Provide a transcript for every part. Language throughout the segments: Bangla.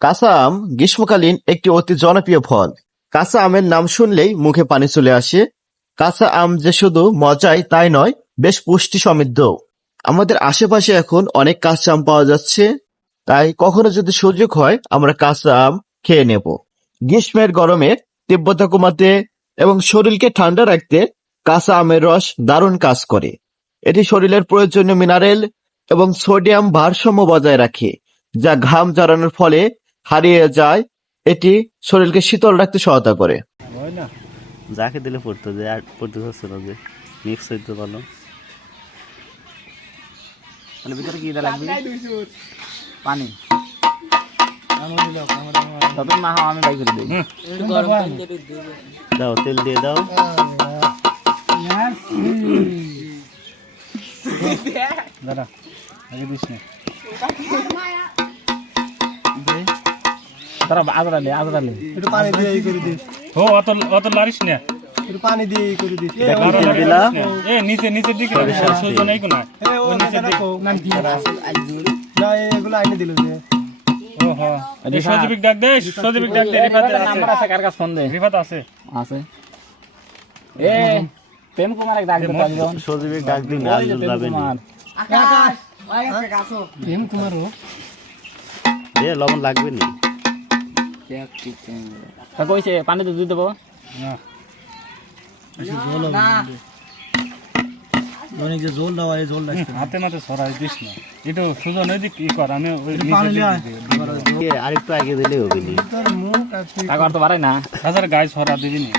কাঁচা আম গ্রীষ্মকালীন একটি অতি জনপ্রিয় ফল। কাঁচা আমের নাম শুনলেই মুখে পানি চলে আসে। কাঁচা আম যে শুধু মজাই তাই নয়, বেশ পুষ্টি সমৃদ্ধ। আমাদের আশেপাশে এখন অনেক কাঁচা আম পাওয়া যাচ্ছে। তাই কখনো যদি সুযোগ হয়, আমরা কাঁচা আম খেয়ে নেব। গ্রীষ্মের গরমে তীব্রতা কমাতে এবং শরীরকে ঠান্ডা রাখতে কাঁচা আমের রস দারুণ কাজ করে। এটি শরীরের প্রয়োজনীয় মিনারেল এবং সোডিয়াম ভারসাম্য বজায় রাখে, যা ঘাম ঝরানোর ফলে হারিয়ে যায় এটি শরীরকে শীতল রাখতে সহায়তা করে। যাকে দিলে পড়তো যে আর পড়তে হচ্ছে না যে। মিক্স হইতে পারল তাহলে ভিতরে কি লাগবে? পানি। তবে না হয় আমি বাই করে দিই। দাও তেল দিয়ে দাও। দাঁড়া আগে দিস না। তারা আদরা লে আদরা লে একটু পানি দিয়ে ই করে দিস। ও অত অত লারিস না। একটু পানি দিয়ে ই করে দিস। দিলা এ নিচে নিচের দিকে সুজন এই কোনা। ও নিচে রাখো। যা এগুলো আইনে দিল যে। ও হ এই সজীবিক ডাক দে সজীবিক ডাক দে রিফাত নাম্বার আছে কার কাছে ফোন দে? রিফাত আছে। আছে। এ প্রেম কুমার এক ডাক দে সজীবের ডাক দিন ওই যে যাবে নি কুমার। প্রেম কুমার ও এ লবণ লাগবে নি। তা কইছে পানি তো দেবো। না। অনেক যে জল দেওয়া এই জল হাতে মাতে সরাই দিস না। একটু সুজন ওই দিক ই কর আমি আরেকটু আগে দিলে হবে নি তো বাড়াই হাজার গায়ে সরা দিবি নি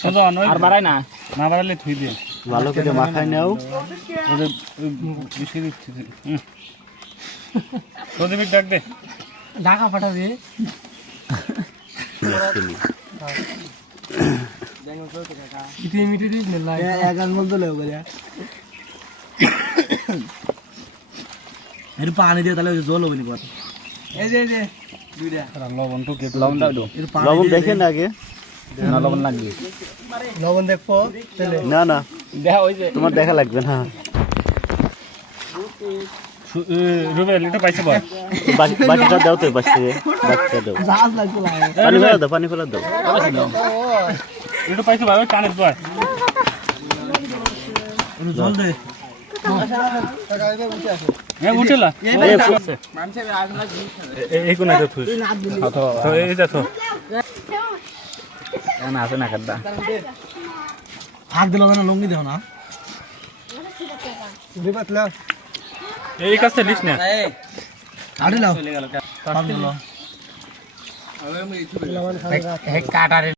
সুজন ওই আর বাড়াই না। না বাড়ালে থুই দিয়ে। ভালো করে মাখায় নাও। ওদের দিচ্ছি। হুম। ডাক দে। ঢাকা পাঠাবি। করে এর পানি দিয়ে তাহলে জল হবে নি পর। এই যে এই যে দুইটা। লবণ তো কেটে লবণ দাও লবণ দেখেন আগে। না লবণ লাগবে। লবণ তাহলে না না। দেখা ওই যে। তোমার দেখা লাগবে না। রুবেল এটা পাইছে বল। বাটি- বাটিটা দাও তো থেকে বাটিটা দাও। জাহাজ লাগবে লাগে পানি ফেলা দাও পানি ফেলা দাও। এটা পাইছে ভাই কানে জল দে। কোন এটা না কাদা হাত দিল না লঙ্গি দেও না। এই কাজটা লিস না আড়ি লাও কাটারে